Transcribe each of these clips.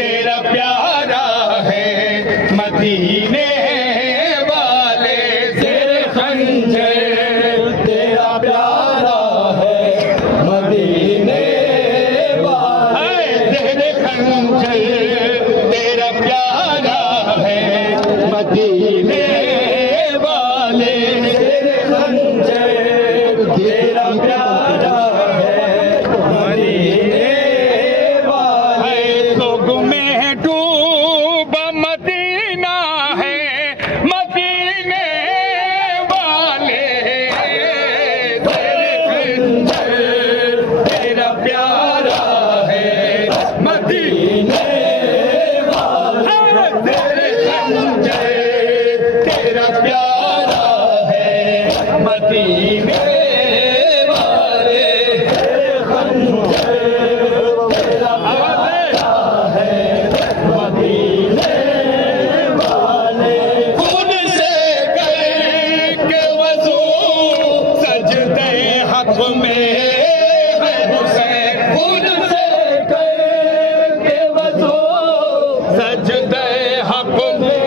तेरा प्यारा है मदीने वाले तेरे खंजर, तेरा प्यारा है मदीने वाले तेरे खंजर, तेरा प्यारा है मदीने वाले तेरे खंजर, तेरा प्यारा है मदीने वाले सोग में डूबा मदीना है मदीने वाले तेरे खंजर, तेरा प्यारा है मदीने वाले तेरे खंजर, तेरा प्यारा है मदीने वाले तेरे खंजर, तेरा प्यारा है मदीने वाले खून से करके वज़ू सजदे हक में है हुसैन, खून से करके वज़ू सजदे हक में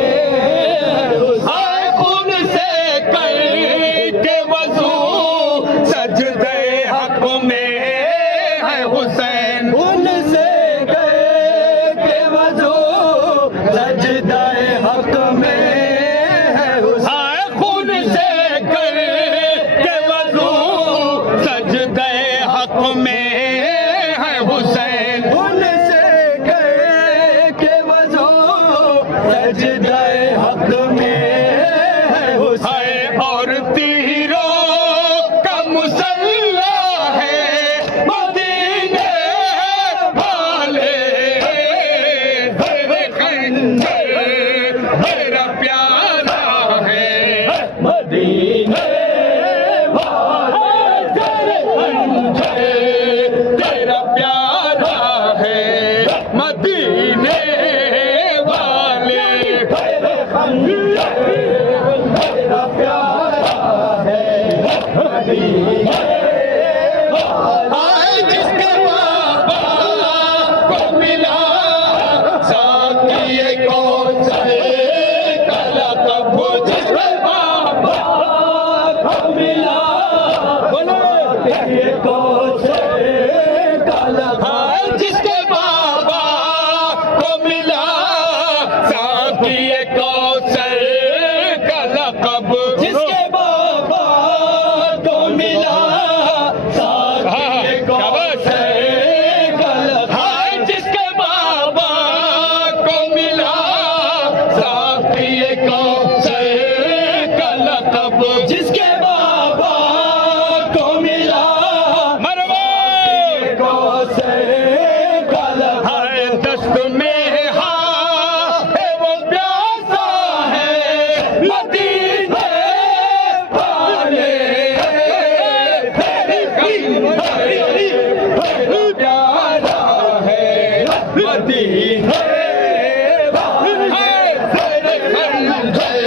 हाय खून से करके वज़ू सजदे हक में है हुसैन, उनसे करके वज़ू सजदाए हक में है हुसैन हाय खून से करके वज़ू सजदे हक में है हुसैन, उनसे करके वज़ू सजदाए हक में है हुसैन हाय और तीरों का मुसल्ला है मदीने वाले तेरे खंजर, तेरा प्यारा है मदीने वाले तेरे खंजर, तेरा प्यारा है मदीने वाले तेरे खंजर, तेरा प्यारा है मदीने वाले आए जिसके बाबा को मिला साकिए कौसर का लक़ब, जिसके बाबा को मिला ये कौशल का लगा आए जिसके बाबा को मिला साकिए कौसर का लक़ब, जिसके बाबा को मिला साथी कौशल का लगा हाय जिसके बाबा को मिला साकिए कौसर का लक़ब, जिसके बाबा को मिला मरवा कौशल का लगा हाय दस्त में है वो प्यासा है मदीने वाले तेरे खंजर, तेरा प्यारा है मदीने वाले तेरे खंजर,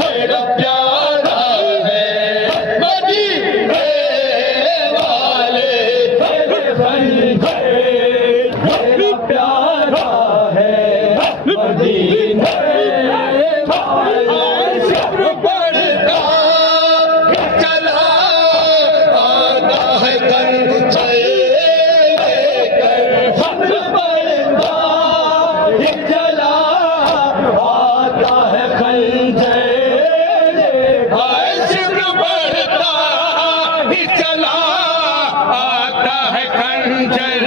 तेरा प्यारा है मदीने वाले तेरे खंजर तेरा प्यारा है मदीने वाले शुक्र पड़ता चला आता है खंजर लेकर, शुक्र पड़ता ही चला आता है खंजर हाय शुक्र पड़ता ही चला आता है खंजर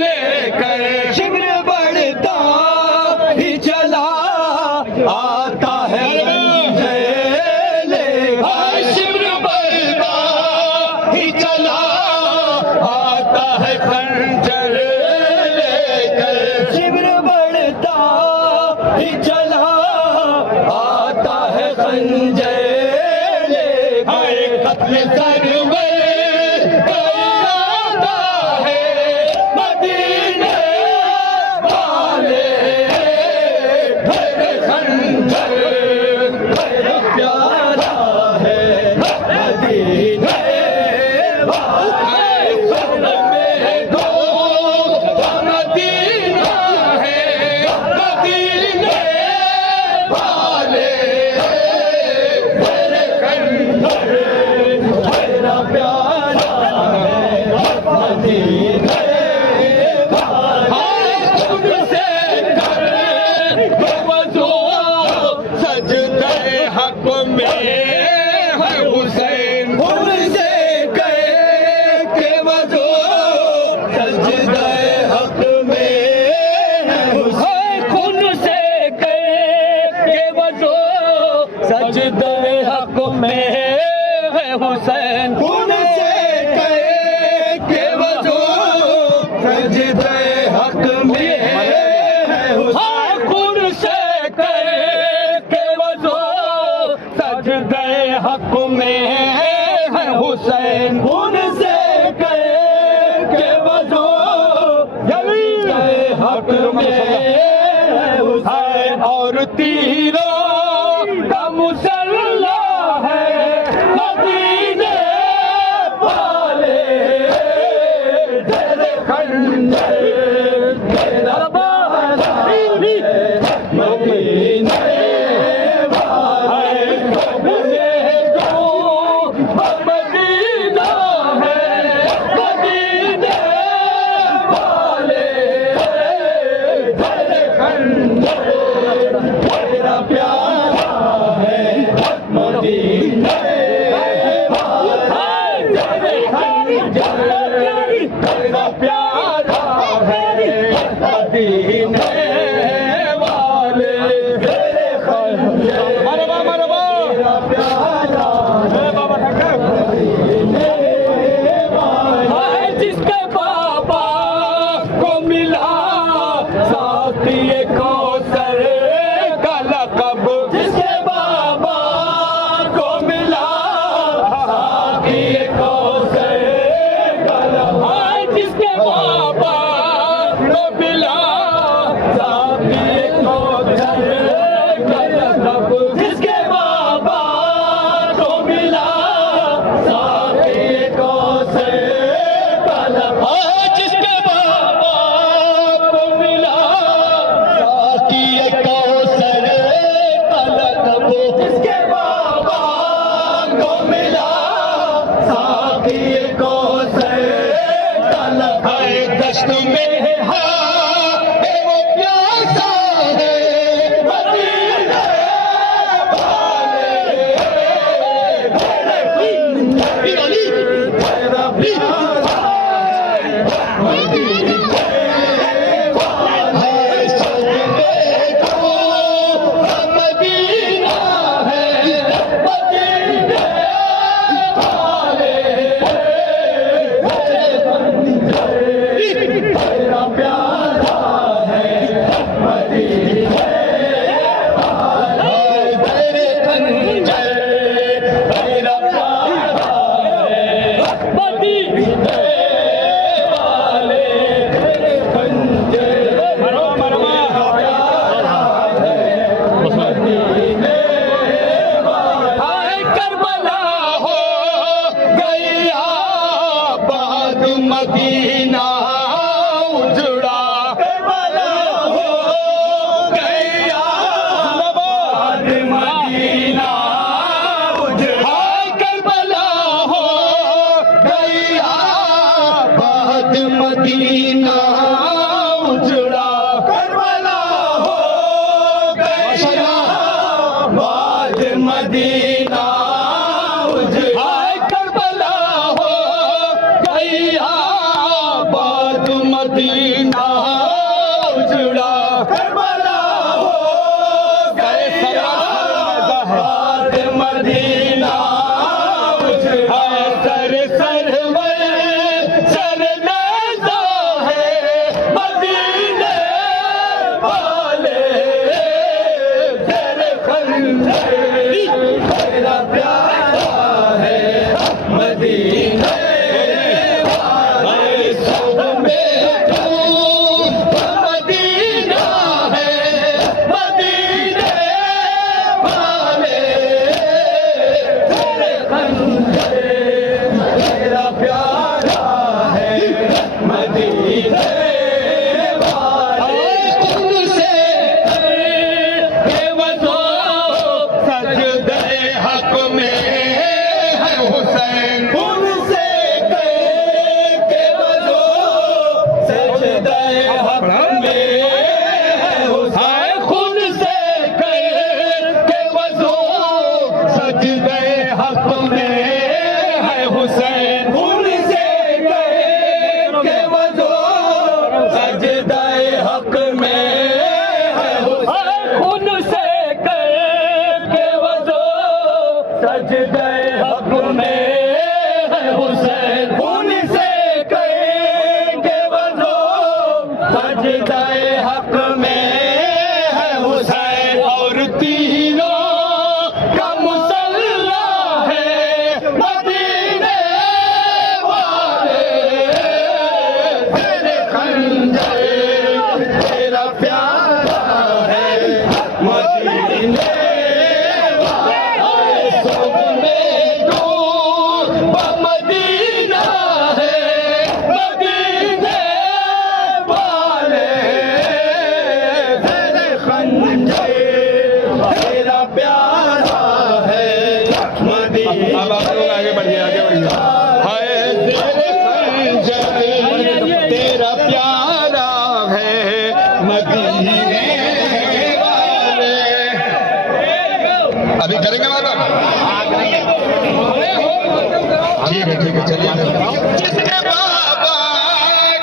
लेकर, शिविर बढ़ता ही चला आता है खंजर लेकर। हाय शुक्र पड़ता ही चला आता है खंजर लेकर, शिविर बढ़ता ही चला आता है खंजर लेकर। हाय कत्ल सरवर कराता है मदीने वाले तेरे खंजर, तेरा प्यारा है मदीने वाले। में दो मदीना में है हुसैन, उनसे के वजो हक में है हुसैन, और तीरों का मुसल्ला है मदीने वाले तेरे खंजर तेरा बाला मदीने वाले मुझे जो मदीना है मदीने वाले तेरे खंजर तेरा प्यारा है मदीने वाले तेरे खंजर तेरा प्यारा है मदीने वाले तेरे खंजर मरहबा मरहबा तेरा प्यारा है बाबा ठाकर मदीने वाले जिसके बाबा को मिला साथी कौसर का लक़ब, जिसके बाबा को मिला साथी कौसर का लक़ब, जिसके बाबा को मिला साथी कौसर का लक़ब, जिसके बाबा को मिला साथी कौसर का लक़ब, जिसके बाबा को मिला साक़ी कौसर का लक़ब, जिसके बाबा को मिला साथी कौसर का लक़ब, दश्त में है वो प्यासा है मदीने वाले तेरा प्यारा है मदीने वाले मदीना है मदीने वाले तेरा प्यारा है मदीने वाले तेरे खंजर तेरा प्यारा है मदीने वाले तेरे खंजर मरहबा प्यारा है मदीने वाले आए करबला हो गई आबाद मदीना उजड़ा करबला हो गई आबाद मदीना उजड़ा आए करबला हो गई आबाद मदीना उजड़ा करबला हो गई आबाद मदीना उजड़ा आए करबला हो गई आबाद मदीना उजड़ा करबला हो गई आबाद मदीना उजड़ा सर सरवर सर नैज़ा है मदीने वाले तेरे खंजर तेरा प्यारा है मदीने वाले सब में तू मदीना है मदीने वाले तेरे खंजर तेरा प्यारा है मदीने वाले उनसे बेवजो सजदे हक में है हुसैन, उनसे के वजो सजदे हक में है हुसैन, खुद से के वजो सजदे हक में है हुसैन, उनसे के वजो सजदे हक में है हुसैन, उनसे के वजो सजदे हक में है हुसैन, उनसे के वजो सजदे हक में है हुसैन, और तीरों का मुसल्ला है मदीने वाले। अभी करेंगे मैडम? ठीक है चलिए। जिसने बाबा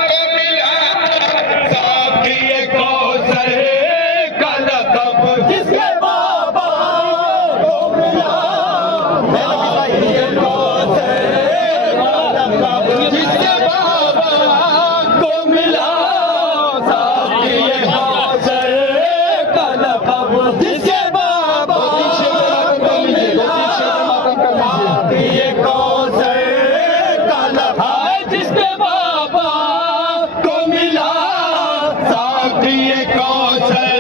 को मिला साकिए कौसर का लक़ब, जिसके बाबा को मिला साकिए कौसर का लक़ब, जिसके बाबा को मिला साकिए कौसर का लक़ब, जिसके बाबा को मिला साकिए कौसर का लक़ब, जिसके बाबा को मिला साकिए कौसर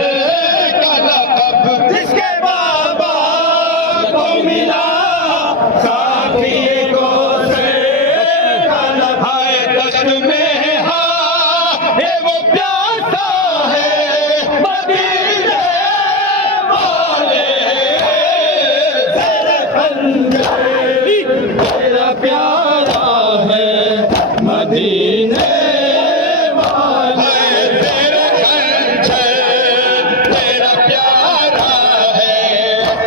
का लक़ब, जिसके बाबा को मिला साकिए कौसर का लक़ब, हाय दश्त में है वो प्यासा है मदीने वाले तेरा खंजर तेरा प्यारा है मदीने वाले। हाय तेरा खंजर तेरा प्यारा है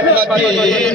मदीने